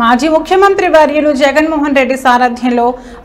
మాజీ ముఖ్యమంత్రి వర్యులు జగన్మోహన్ రెడ్డి సారథ్యంలో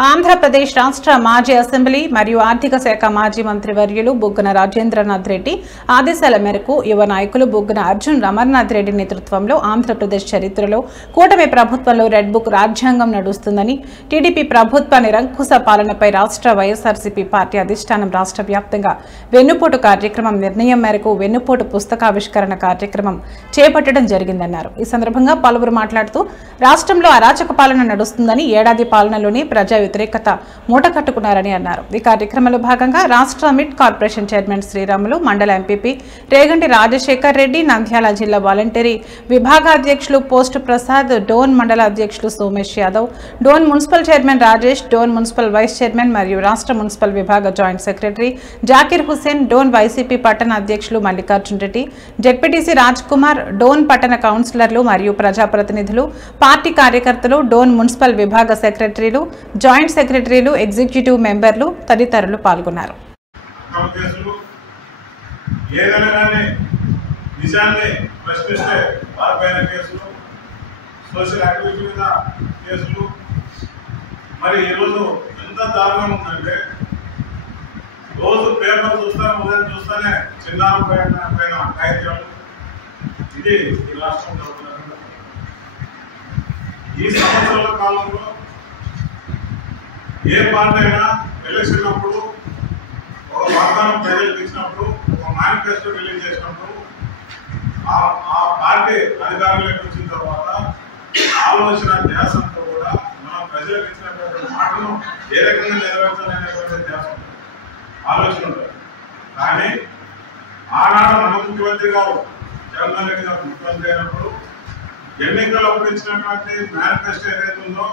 ఆంధ్రప్రదేశ్ రాష్ట్ర మాజీ అసెంబ్లీ మరియు ఆర్థిక శాఖ మాజీ మంత్రి వర్యులు బుగ్గన రాజేంద్రనాథ్ రెడ్డి ఆదేశాల మేరకు యువ నాయకులు బుగ్గన అర్జున్ అమర్నాథ్ రెడ్డి నేతృత్వంలో ఆంధ్రప్రదేశ్ చరిత్రలో కూటమి ప్రభుత్వంలో రెడ్ బుక్ రాజ్యాంగం నడుస్తుందని టీడీపీ ప్రభుత్వ నిరంకుశ పాలనపై రాష్ట్ర వైఎస్ఆర్సీపీ పార్టీ అధిష్టానం రాష్ట్ర వ్యాప్తంగా వెన్నుపోటు కార్యక్రమం నిర్ణయం మేరకు వెన్నుపోటు పుస్తకావిష్కరణ కార్యక్రమం చేపట్టడం జరిగిందన్నారు. ఈ సందర్భంగా పలువురు మాట్లాడుతూ రాష్ట్రంలో అరాచక పాలన నడుస్తుందని ఏడాది పాలనలోనే ప్రజా వ్యతిరేకత మూటకట్టుకున్నారని అన్నారు. ఈ కార్యక్రమంలో భాగంగా రాష్ట్ర mid corporation chairman Sriramulu, mandal MPP Reganti Rajasekhar Reddy, Nandyal జిల్లా వాలంటరీ విభాగాధ్యక్షులు పోస్ట్ ప్రసాద్, డోన్ మండల అధ్యక్షులు Somesh Yadav, Dhone municipal chairman Rajesh, Dhone municipal vice chairman మరియు రాష్ట్ర మున్సిపల్ విభాగ joint secretary Zakir Hussain, Dhone YCP పట్టణ అధ్యక్షులు మల్లికార్జున్ రెడ్డి, జెడ్పీటీసీ రాజ్ కుమార్, డోన్ పట్టణ కౌన్సిలర్లు మరియు ప్రజాప్రతినిధులు, పార్టీ కార్యకర్తలు, డోన్ మున్సిపల్ విభాగ సెక్రటరీలు, జాయింట్ సెక్రటరీలు, ఎగ్జిక్యూటివ్ మెంబర్లు తదితరులు పాల్గొన్నారు. రోజు పేపర్ చూస్తానే చిన్నారం పైన ఇది ఈ రాష్ట్రంలో ఈ సంవత్సరాల కాలంలో ఏ పార్టీ అయినా ఎలక్షన్ అప్పుడు ఒక వాగ్దానం ప్రజలకు ఇచ్చినప్పుడు, ఒక మేనిఫెస్టో రిలీజ్ చేసినప్పుడు ఆ పార్టీ అధికారంలోకి వచ్చిన తర్వాత ఆలోచన ధ్యాసంతో కూడా మనం ప్రజలకు ఇచ్చినటువంటి మాటను ఏ రకంగా నెరవేర్చాలనేటువంటి ధ్యాసం ఆలోచన ఉంటుంది. కానీ ఆనాడు మన ముఖ్యమంత్రి గారు జగన్మోహన్ రెడ్డి గారు ముఖ్యమంత్రి అయినప్పుడు ఎన్నికలప్పుడు ఇచ్చినటువంటి మేనిఫెస్టో ఏదైతే ఉందో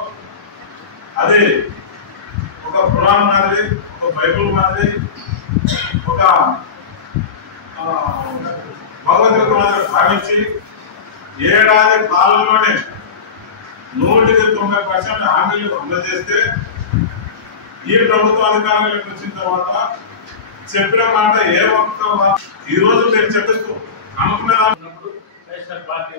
అది ఒక పురాణ మాదిరి, ఒక బైబుల్ మాదిరి, ఒక భగవద్గీత మాదిరి భావించి ఏడాది కాలంలోనే 190% హామీలు అమలు చేస్తే ఈ ప్రభుత్వ అధికారంలోకి వచ్చిన తర్వాత చెప్పిన మాట ఏ ఒక్క ఈ రోజు మీరు చెప్పిస్తూ అనుకున్న పార్టీ